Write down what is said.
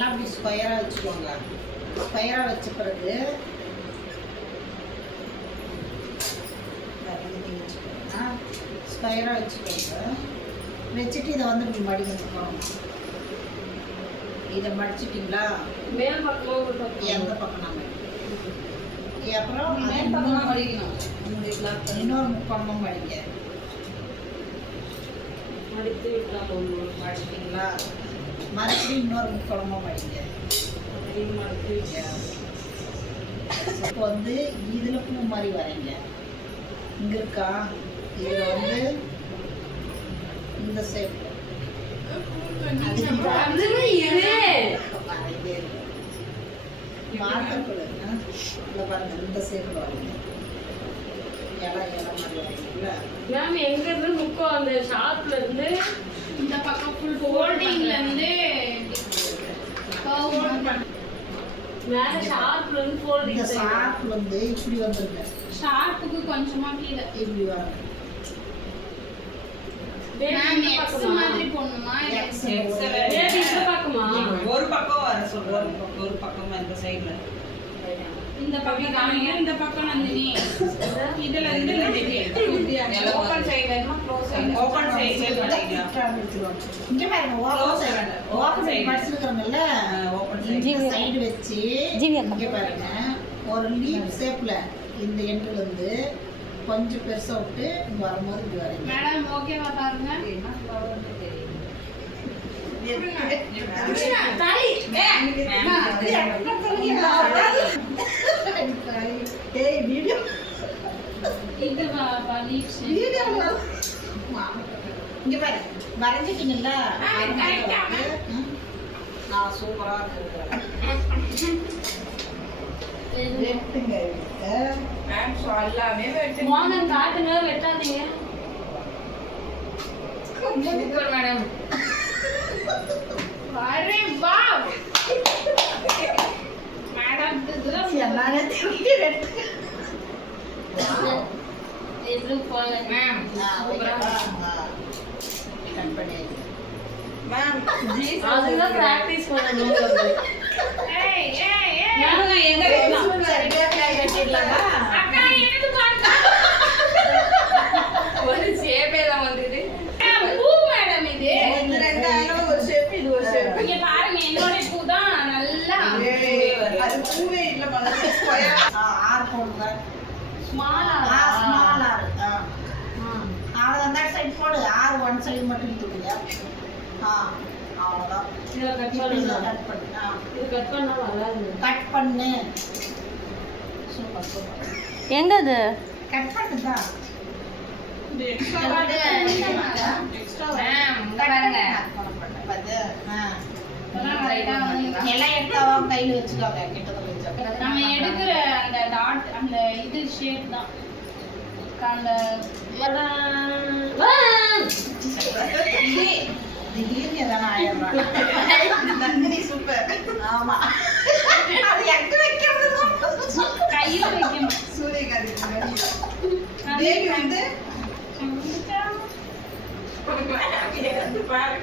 எல்லாம் அப்படி ஸ்கொயராக வச்சுக்கோங்க. ஸ்கொயராக வச்ச பிறகு ஸ்கொயராக வச்சுக்கோங்க. வச்சுட்டு இதை வந்து இப்படி மடிக்கணும். இதை மடிச்சிட்டிங்களா? மேல் பக்கம் எந்த பக்கம் நம்ம அப்புறம் மேல் பக்கமாக மடிக்கணும். இன்னொரு முக்கோணமும் மடிங்க. மடித்து விட்டா போகணும். மடிச்சிட்டிங்களா? மறுபடியும் இன்னொரு முக்கோணமும் மடிங்க. இப்போ வந்து இதில் பூ மாதிரி வரைங்க. இங்கே இருக்கா? இதில் வந்து இந்த ஷேப் மார்க்கர் இல்லை பாருங்க. இந்த ஷேப் வரைங்க. இலை மாதிரி வரைங்களா? மேம் எங்க இருந்து முக்கம் அந்த ஷார்ப்ல இருந்து இந்த பக்கம் ஃபுல் ஹோல்டிங்ல இருந்து மேல ஷார்ப்ல இருந்து ஃபோல்டிங். இந்த ஷார்ப்ல இருந்து இப்படி வந்துருங்க. ஷார்ப்புக்கு கொஞ்சமா கீழே இப்படி வரும். மேம் எக்ஸ் மாதிரி போடணுமா? எக்ஸ் இந்த பக்கமா? ஒரு பக்கம் வர சொல்றேன். ஒரு பக்கம் இந்த சைடுல. இந்த பக்கம் காமிங்க. இந்த பக்கம் நந்தினி. இதுல இருந்து ஓபன் சைடுல என்ன க்ளோஸ் சைடு? ஓபன் சைடுல பண்ணிக்கலாம். இங்க பாருங்க. ஓபன் சைடு படிச்சிருக்கறங்கல்ல. ஓபன் சைடு வச்சு இங்க பாருங்க. ஒரு லீஃப் ஷேப்ல இந்த எண்ட்ல இருந்து கொஞ்சம் பெருசா விட்டு இங்க வரும்போது இப்படி வரீங்க. மேடம் ஓகேவா பாருங்க. இங்க பாரு வரைஞ்சிட்டீங்கல்ல. நான் சூப்பரா வெட்டுங்க. எல்லாமே மோகன் காட்டுங்க. வெட்டாதீங்க மேடம். அரே வாவ் மேடம் எல்லாமே திருப்பி வெட்டுங்க. இது போல மேம் சூப்பரா கட் பண்ணி மேம் அதுதான் பிராக்டீஸ் பண்ணணும். ஏய் ஏய் ஏய் நாங்க எங்க வெட்டலாம்? சரியா கட்டிடலாமா? அக்கா எனக்கு பாருங்க. ஒரு ஷேப்பே தான் வந்தது. பூ மேடம் இது. இந்த ரெண்டு அளவு ஒரு ஷேப் இது ஒரு ஷேப். இங்க பாருங்க என்னோட பூ தான் நல்லா அது பூவே இல்ல மலர் ஸ்கொயர். ஆர் போடுங்க. Small small R. அவ்வளோ அந்த சைடு போடு. ஆர் ஒன் சைடு மட்டும் தூக்குங்க. அவ்வளோதான். இத கட் பண்ணு. இது கட் பண்ணா வராது. கட் பண்ணு. Super super. எங்க அது கட் பண்ணுதா? இந்த எக்ஸ்ட்ரா மேம் இங்க பாருங்க. பாத்து. ரைட்டா வந்து எல்லாம் எடுத்தாவா கையில வச்சுக்கோங்க. கிட்டத்தட்ட வச்சுக்கோங்க. நம்ம எடுக்கிற அந்த டாட் அந்த இது ஷேப் தான். அந்த திடீர்னு எதனா ஆயிடுறான். நந்தினி சூப்பர். ஆமா. அது எங்க வைக்கிறது? கையில வைக்கணும். சூரியகாந்தி பேபி வந்து பாரு